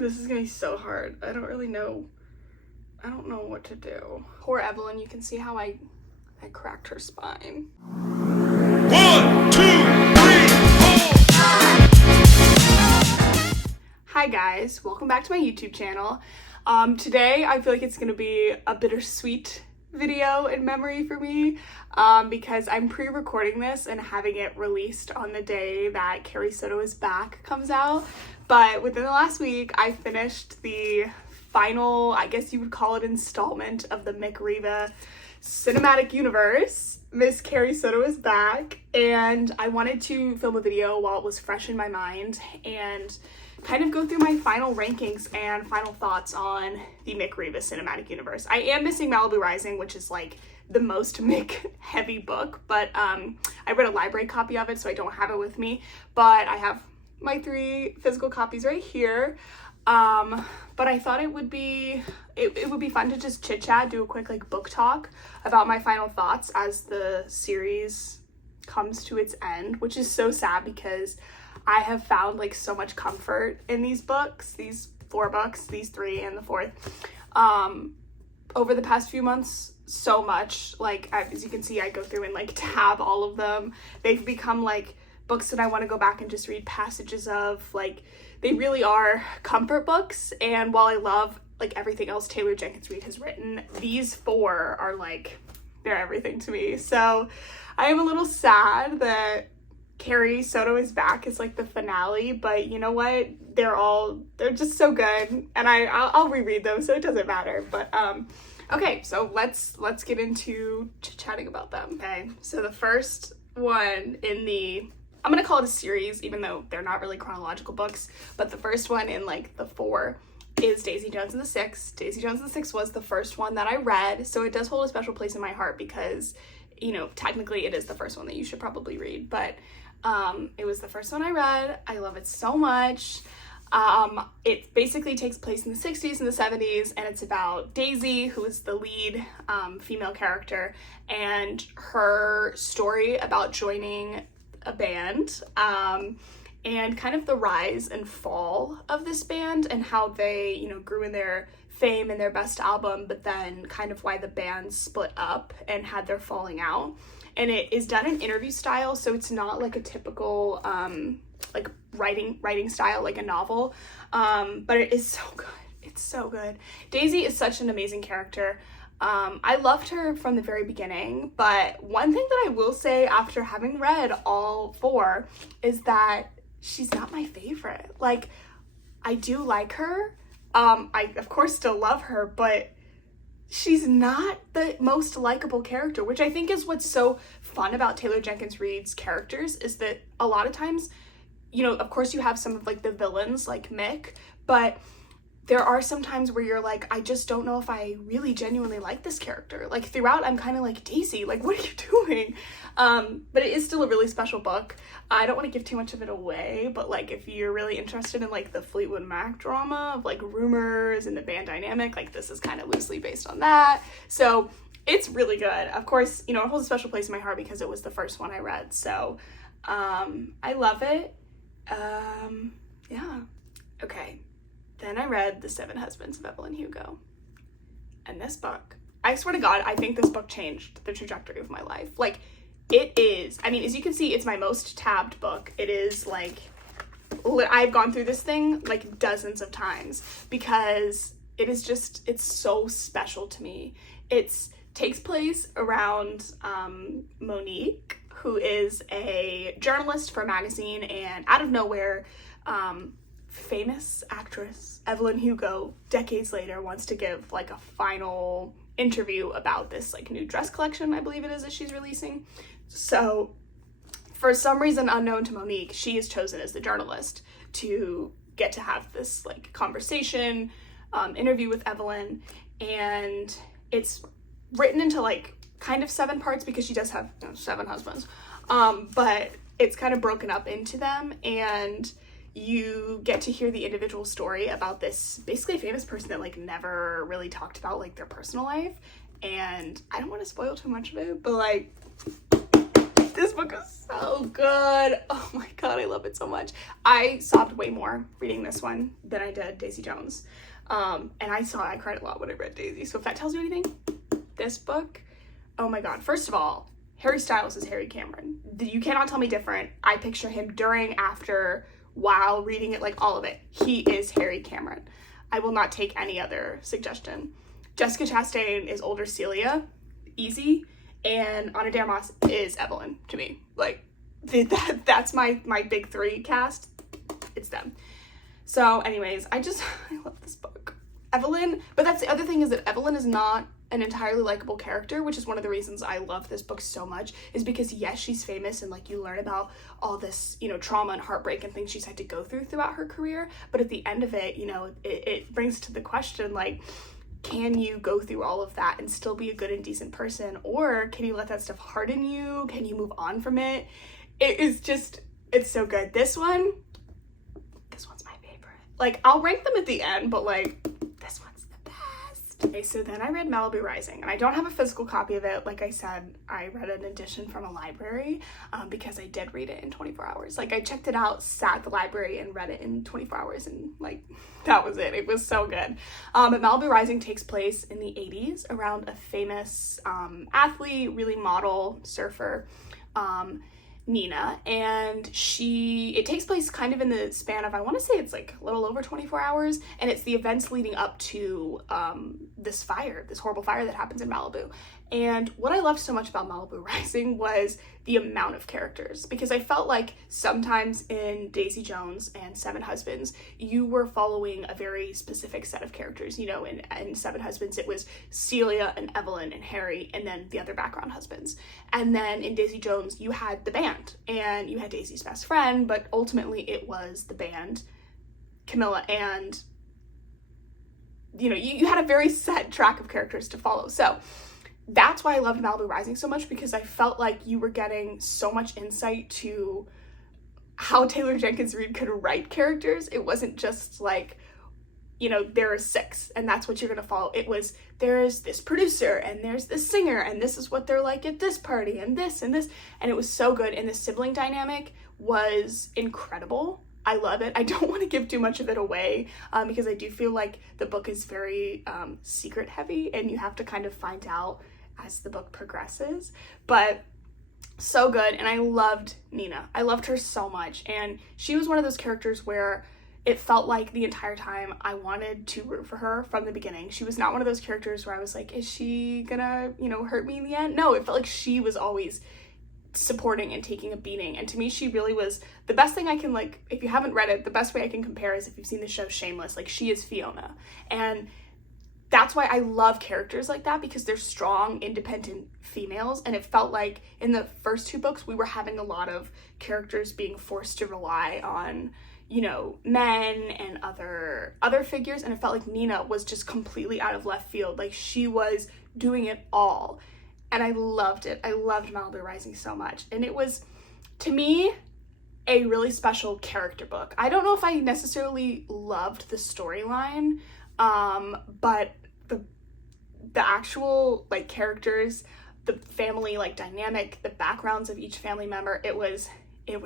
This is gonna be so hard. I don't know what to do. Poor Evelyn, you can see how I cracked her spine. 1, 2, 3, 4. Hi guys, welcome back to my YouTube channel. Today I feel like it's gonna be a bittersweet video in memory for me because I'm pre-recording this and having it released on the day that Carrie Soto is Back comes out. But within the last week, I finished the final, I guess you would call it, installment of the Mick Riva cinematic universe. Miss Carrie Soto is Back, and I wanted to film a video while it was fresh in my mind and kind of go through my final rankings and final thoughts on the Mick Riva cinematic universe. I am missing Malibu Rising, which is like the most Mick heavy book, but I read a library copy of it, so I don't have it with me, but I have my 3 physical copies right here. But I thought it would be fun to just chit chat, do a quick like book talk about my final thoughts as the series comes to its end, which is so sad because I have found like so much comfort in these books, these 4 books, these 3 and the 4th, over the past few months. So much, like, as you can see, I go through and like tab all of them. They've become like books that I want to go back and just read passages of. Like, they really are comfort books, and while I love like everything else Taylor Jenkins Reid has written, these 4 are like, they're everything to me. So I am a little sad that Carrie Soto is Back is like the finale, but you know what? They're just so good, and I'll reread them, so it doesn't matter. But okay, so let's get into chatting about them. Okay, so the first one in the, I'm gonna call it a series, even though they're not really chronological books, but the first one in like the 4 is Daisy Jones and the Six. Daisy Jones and the Six was the first one that I read, so it does hold a special place in my heart because, you know, technically it is the first one that you should probably read, but it was the first one I read. I love it so much. It basically takes place in the 60s and the 70s, and it's about Daisy, who is the lead female character, and her story about joining a band, and kind of the rise and fall of this band and how they, you know, grew in their fame and their best album, but then kind of why the band split up and had their falling out. And it is done in interview style, so it's not like a typical like writing style like a novel, but it is so good. It's so good. Daisy is such an amazing character. I loved her from the very beginning, but one thing that I will say after having read all 4 is that she's not my favorite. Like, I do like her. I of course still love her, but she's not the most likable character, which I think is what's so fun about Taylor Jenkins Reid's characters, is that a lot of times, you know, of course you have some of like the villains like Mick, but there are some times where you're like, I just don't know if I really genuinely like this character. Like, throughout I'm kind of like, Daisy, like, what are you doing? But it is still a really special book. I don't want to give too much of it away, but like, if you're really interested in like the Fleetwood Mac drama of like Rumors and the band dynamic, like this is kind of loosely based on that. So it's really good. Of course, you know, it holds a special place in my heart because it was the first one I read. So I love it. Yeah. Okay. Then I read The 7 Husbands of Evelyn Hugo. And this book, I swear to God, I think this book changed the trajectory of my life. Like, it is, I mean, as you can see, it's my most tabbed book. It is like, I've gone through this thing like dozens of times because it is just, it's so special to me. It takes place around Monique, who is a journalist for a magazine, and out of nowhere, famous actress Evelyn Hugo decades later wants to give like a final interview about this like new dress collection, I believe it is, that she's releasing. So for some reason unknown to Monique, she is chosen as the journalist to get to have this like conversation, interview with Evelyn, and it's written into like kind of 7 parts because she does have, you know, 7 husbands, but it's kind of broken up into them, and you get to hear the individual story about this basically famous person that like never really talked about like their personal life. And I don't want to spoil too much of it, but like, This book is so good. Oh my god, I love it so much. I sobbed way more reading this one than I did Daisy Jones. And I cried a lot when I read Daisy. So if that tells you anything, this book, oh my god. First of all, Harry Styles is Harry Cameron. You cannot tell me different. I picture him during, after, while reading it, like all of it. He is Harry Cameron. I will not take any other suggestion. Jessica Chastain is older Celia, easy, and Ana de Armas is Evelyn to me. Like, that's my big three cast. It's them. So anyways, I love this book. Evelyn, but that's the other thing, is that Evelyn is not an entirely likable character, which is one of the reasons I love this book so much, is because yes, she's famous and like you learn about all this, you know, trauma and heartbreak and things she's had to go through throughout her career. But at the end of it, you know, it brings to the question, like, can you go through all of that and still be a good and decent person? Or can you let that stuff harden you? Can you move on from it? It's so good. This one's my favorite. Like, I'll rank them at the end, but like, this one's the best. Okay, so then I read Malibu Rising, and I don't have a physical copy of it. Like I said, I read an edition from a library because I did read it in 24 hours. Like, I checked it out, sat at the library, and read it in 24 hours, and like, that was it. It was so good. But Malibu Rising takes place in the 80s around a famous athlete, really model, surfer, Nina, and it takes place kind of in the span of, I want to say it's like a little over 24 hours, and it's the events leading up to this horrible fire that happens in Malibu. And what I loved so much about Malibu Rising was the amount of characters, because I felt like sometimes in Daisy Jones and Seven Husbands, you were following a very specific set of characters. You know, in Seven Husbands, it was Celia and Evelyn and Harry, and then the other background husbands. And then in Daisy Jones, you had the band, and you had Daisy's best friend, but ultimately it was the band, Camilla, and, you know, you had a very set track of characters to follow. So that's why I loved Malibu Rising so much, because I felt like you were getting so much insight to how Taylor Jenkins Reid could write characters. It wasn't just like, you know, there are 6 and that's what you're gonna follow. It was, there's this producer and there's this singer and this is what they're like at this party and this and this. And it was so good. And the sibling dynamic was incredible. I love it. I don't want to give too much of it away because I do feel like the book is very secret heavy and you have to kind of find out as the book progresses, but so good. And I loved Nina. I loved her so much. And she was one of those characters where it felt like the entire time I wanted to root for her from the beginning. She was not one of those characters where I was like, is she gonna, you know, hurt me in the end? No, it felt like she was always supporting and taking a beating. And to me, she really was the best thing I can, like, if you haven't read it, the best way I can compare is if you've seen the show Shameless. Like, she is Fiona. And that's why I love characters like that, because they're strong, independent females. And it felt like in the first 2 books, we were having a lot of characters being forced to rely on, you know, men and other figures. And it felt like Nina was just completely out of left field. Like, she was doing it all. And I loved it. I loved Malibu Rising so much. And it was, to me, a really special character book. I don't know if I necessarily loved the storyline, but the actual, like, characters, the family, like, dynamic, the backgrounds of each family member, it was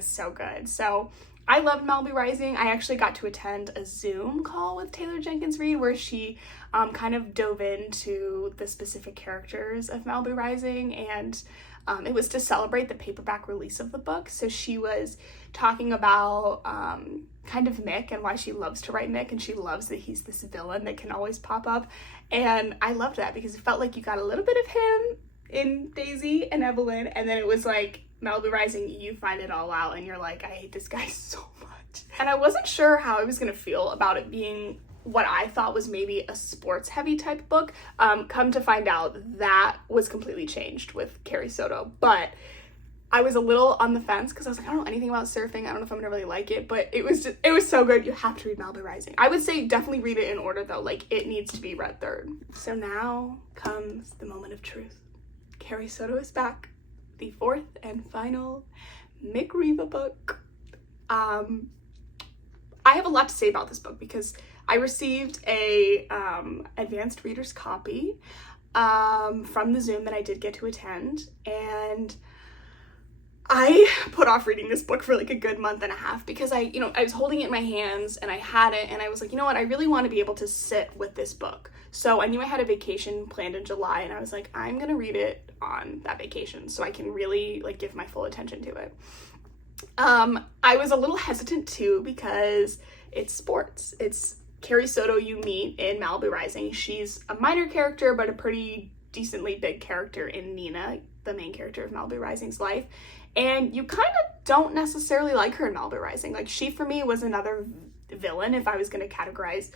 so good. So I loved Malibu Rising. I actually got to attend a Zoom call with Taylor Jenkins Reid where she kind of dove into the specific characters of Malibu Rising, and it was to celebrate the paperback release of the book. So she was talking about kind of Mick and why she loves to write Mick, and she loves that he's this villain that can always pop up. And I loved that because it felt like you got a little bit of him in Daisy and Evelyn, and then it was like Malibu Rising, you find it all out and you're like, I hate this guy so much. And I wasn't sure how I was gonna feel about it being what I thought was maybe a sports heavy type book. Come to find out, that was completely changed with Carrie Soto. But I was a little on the fence because I was like, I don't know anything about surfing. I don't know if I'm gonna really like it, but it was so good. You have to read Malibu Rising. I would say definitely read it in order though. Like, it needs to be read third. So now comes the moment of truth. Carrie Soto is back. The 4th and final Mick Riva book. I have a lot to say about this book because I received a advanced reader's copy from the Zoom that I did get to attend, and I put off reading this book for like a good month and a half because I was holding it in my hands and I had it and I was like, you know what, I really want to be able to sit with this book. So I knew I had a vacation planned in July and I was like, I'm gonna read it on that vacation so I can really like give my full attention to it. I was a little hesitant too because it's sports. It's Carrie Soto you meet in Malibu Rising. She's a minor character but a pretty decently big character in Nina, the main character of Malibu Rising's life. And you kind of don't necessarily like her in Malibu Rising. Like, she for me was another villain if I was going to categorize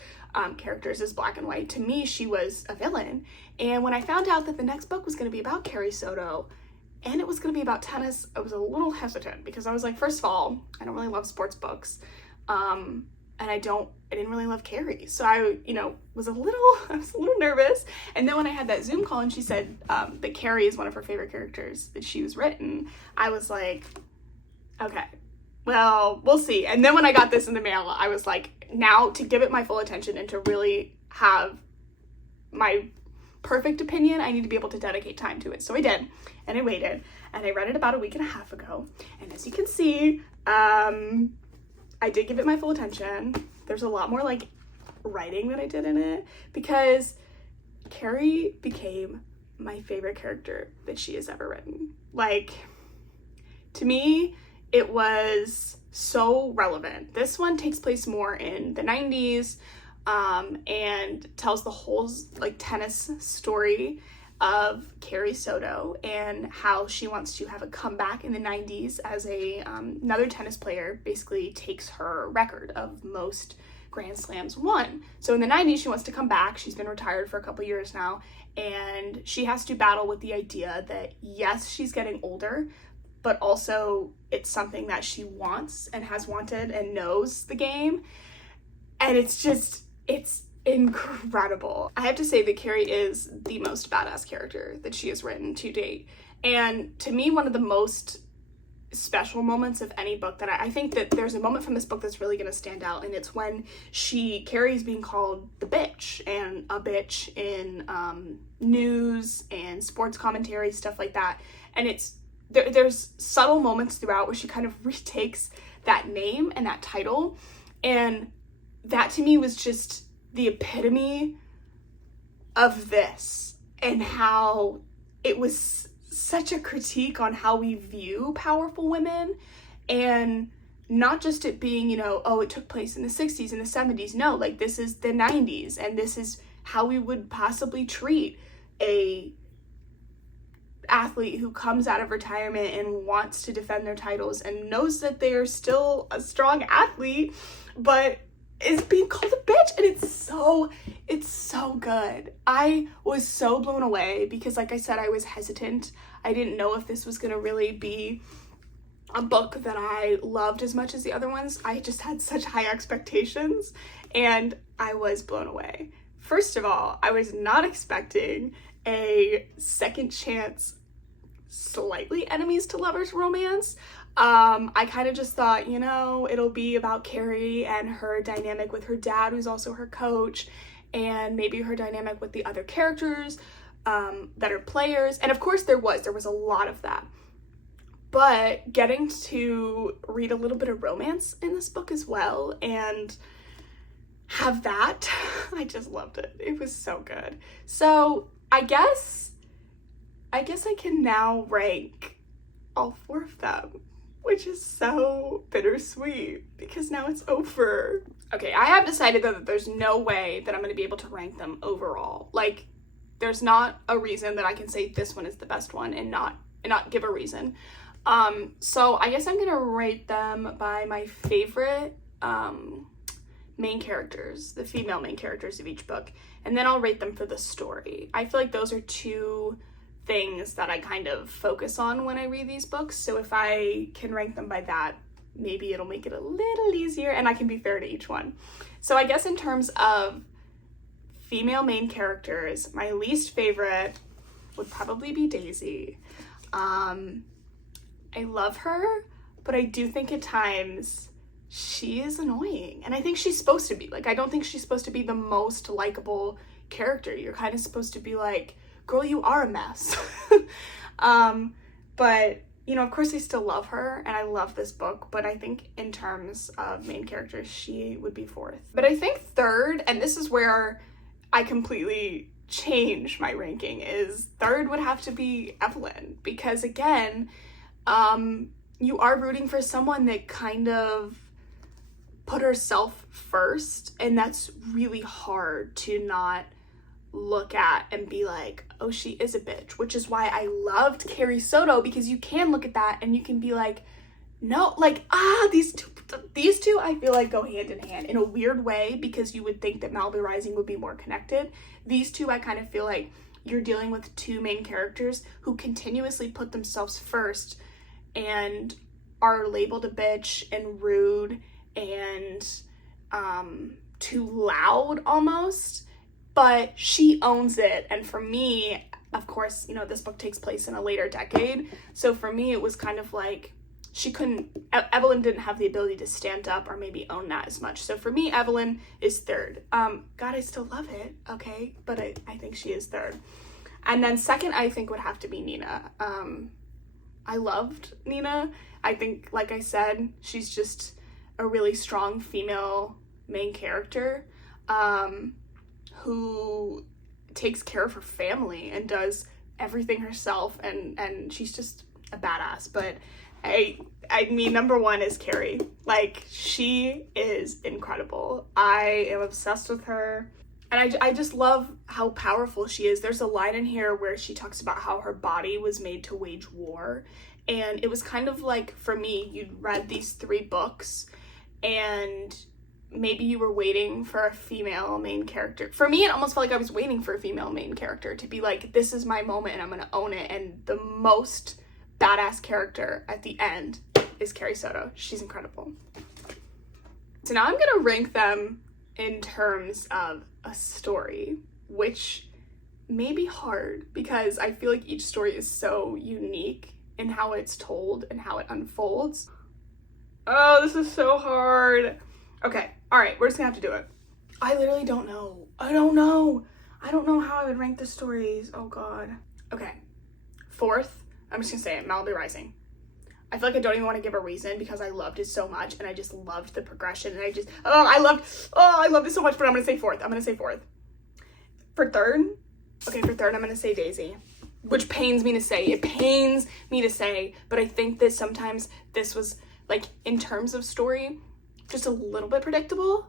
characters as black and white. To me, she was a villain. And when I found out that the next book was going to be about Carrie Soto and it was going to be about tennis, I was a little hesitant because I was like, first of all, I don't really love sports books. And I didn't really love Carrie. So I, was a little nervous. And then when I had that Zoom call and she said that Carrie is one of her favorite characters that she was written, I was like, okay, well, we'll see. And then when I got this in the mail, I was like, now to give it my full attention and to really have my perfect opinion, I need to be able to dedicate time to it. So I did, and I waited, and I read it about a week and a half ago. And as you can see, I did give it my full attention. There's a lot more like writing that I did in it because Carrie became my favorite character that she has ever written. Like, to me, it was so relevant. This one takes place more in the 90s and tells the whole like tennis story of Carrie Soto and how she wants to have a comeback in the 90s as another tennis player basically takes her record of most Grand Slams won. So in the 90s, she wants to come back. She's been retired for a couple years now, and she has to battle with the idea that yes, she's getting older, but also it's something that she wants and has wanted and knows the game. And it's incredible. I have to say that Carrie is the most badass character that she has written to date. And to me, one of the most special moments of any book that I think that there's a moment from this book that's really going to stand out, and it's when Carrie's being called the bitch, and a bitch in news and sports commentary, stuff like that. And there's subtle moments throughout where she kind of retakes that name and that title, and that to me was just the epitome of this, and how it was such a critique on how we view powerful women, and not just it being, it took place in the 60s and the 70s. No, like, this is the 90s, and this is how we would possibly treat a athlete who comes out of retirement and wants to defend their titles and knows that they are still a strong athlete, but is being called a bitch. And it's so good. I was so blown away because, like I said, I was hesitant. I didn't know if this was going to really be a book that I loved as much as the other ones. I just had such high expectations, and I was blown away. First of all, I was not expecting a second chance, slightly enemies to lovers romance. I kind of just thought, it'll be about Carrie and her dynamic with her dad, who's also her coach, and maybe her dynamic with the other characters that are players. And of course there was a lot of that. But getting to read a little bit of romance in this book as well and have that, I just loved it. It was so good. So I guess I can now rank all 4 of them, which is so bittersweet because now it's over. Okay, I have decided that there's no way that I'm going to be able to rank them overall. Like, there's not a reason that I can say this one is the best one and not give a reason. So I guess I'm going to rate them by my favorite main characters, the female main characters of each book, and then I'll rate them for the story. I feel like those are 2 things that I kind of focus on when I read these books. So if I can rank them by that, maybe it'll make it a little easier and I can be fair to each one. So I guess in terms of female main characters, my least favorite would probably be Daisy. I love her, but I do think at times she is annoying. And I think she's supposed to be. Like, I don't think she's supposed to be the most likable character. You're kind of supposed to be like, girl, you are a mess. But you know, of course I still love her and I love this book, but I think in terms of main characters, she would be fourth. But I think third, and this is where I completely change my ranking, is third would have to be Evelyn, because again, you are rooting for someone that kind of put herself first, and that's really hard to not look at and be like, oh, she is a bitch, which is why I loved Carrie Soto, because you can look at that and you can be like, no, like, these two I feel like go hand in hand in a weird way, because you would think that Malibu Rising would be more connected. These two, I kind of feel like you're dealing with two main characters who continuously put themselves first and are labeled a bitch and rude and too loud almost, but she owns it. And for me, of course, you know, this book takes place in a later decade, so for me it was kind of like Evelyn didn't have the ability to stand up or maybe own that as much. So for me, Evelyn is third. God, I still love it, okay, but I think she is third. And then second, I think would have to be Nina. I loved Nina. I think, like I said, she's just a really strong female main character who takes care of her family and does everything herself, and she's just a badass. But I mean, number one is Carrie. Like, she is incredible. I am obsessed with her. And I just love how powerful she is. There's a line in here where she talks about how her body was made to wage war. And it was kind of like, for me, you'd read these 3 books and maybe you were waiting for a female main character. For me, it almost felt like I was waiting for a female main character to be like, this is my moment and I'm gonna own it. And the most badass character at the end is Carrie Soto. She's incredible. So now I'm gonna rank them in terms of a story, which may be hard because I feel like each story is so unique in how it's told and how it unfolds. Oh, this is so hard. Okay, all right, we're just gonna have to do it. I literally don't know. I don't know how I would rank the stories. Oh God. Okay, fourth, I'm just gonna say it, Malibu Rising. I feel like I don't even want to give a reason because I loved it so much and I just loved the progression and I loved it so much, but I'm gonna say fourth. For third, I'm gonna say Daisy, which pains me to say. It pains me to say, but I think that sometimes this was, like, in terms of story, just a little bit predictable.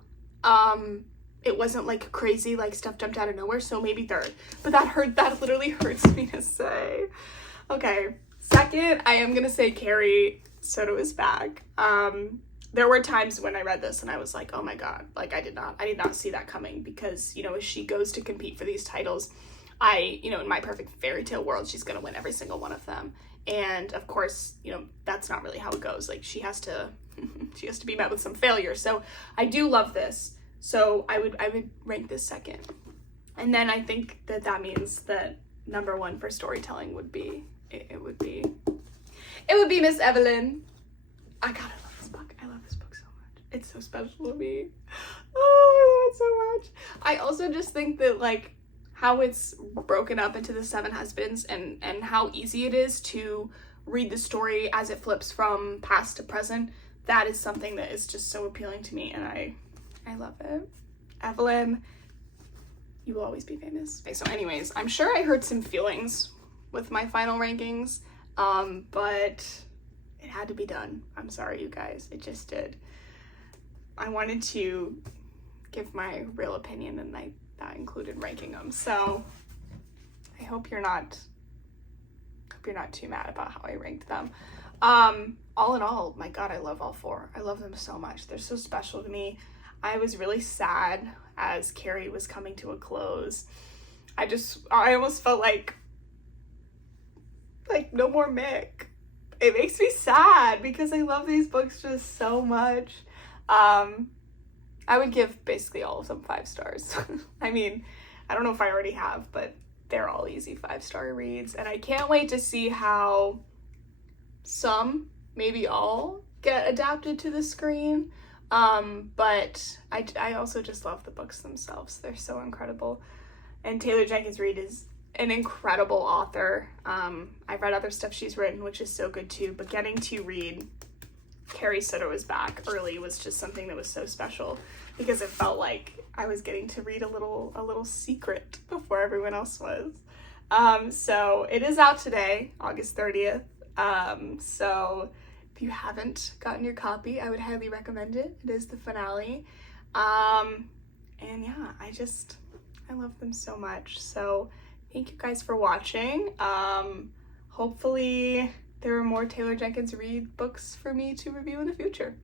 It wasn't like crazy, like stuff jumped out of nowhere, so maybe third. But that literally hurts me to say. Okay. Second, I am gonna say Carrie Soto is back. There were times when I read this and I was like, oh my God, like I did not see that coming, because, you know, as she goes to compete for these titles, you know, in my perfect fairy tale world, she's gonna win every single one of them. And of course, you know, that's not really how it goes. Like, she has to be met with some failure. So I do love this. So I would rank this second. And then I think that means that number one for storytelling would be, it would be Miss Evelyn. I love this book. I love this book so much. It's so special to me. Oh, I love it so much. I also just think that, like, how it's broken up into the 7 husbands and how easy it is to read the story as it flips from past to present, that is something that is just so appealing to me, and I love it. Evelyn, you will always be famous. Okay, so anyways, I'm sure I hurt some feelings with my final rankings, but it had to be done. I'm sorry, you guys. It just did. I wanted to give my real opinion, and that included ranking them. So I hope you're not too mad about how I ranked them. All in all, my God, I love all 4. I love them so much. They're so special to me. I was really sad as Carrie was coming to a close. I almost felt like no more Mick. It makes me sad because I love these books just so much. I would give basically all of them 5 stars. I mean, I don't know if I already have, but they're all easy 5-star reads, and I can't wait to see how some, maybe all, get adapted to the screen. But I also just love the books themselves. They're so incredible. And Taylor Jenkins Reid is an incredible author. I've read other stuff she's written, which is so good too, but getting to read Carrie Soto is back early was just something that was so special because it felt like I was getting to read a little secret before everyone else was. So it is out today, August 30th. So if you haven't gotten your copy, I would highly recommend it. It is the finale. And yeah, I love them so much. So thank you guys for watching. Hopefully there are more Taylor Jenkins Reid books for me to review in the future.